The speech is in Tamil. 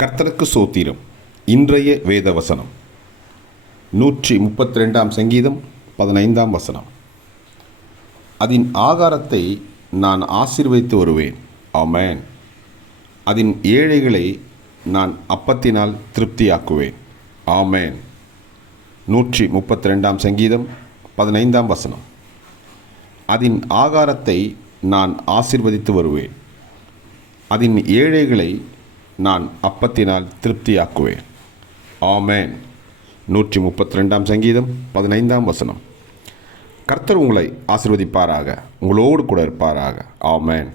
கர்த்தருக்கு சோத்திரம். இன்றைய வேத வசனம் 132 சங்கீதம் 15 வசனம். அதன் ஆகாரத்தை நான் ஆசீர்வதித்து வருவேன். ஆமென். அதன் ஏழைகளை நான் அப்பத்தினால் திருப்தியாக்குவேன். ஆமென். 132 சங்கீதம் 15 வசனம். அதன் ஆகாரத்தை நான் ஆசீர்வதித்து வருவேன். அதன் ஏழைகளை நான் அப்பத்தினால் திருப்தியாக்குவேன். ஆமென். 132 சங்கீதம் 15 வசனம். கர்த்தர் உங்களை ஆசீர்வதிப்பாராக, உங்களோடு கூட இருப்பாராக. ஆமென்.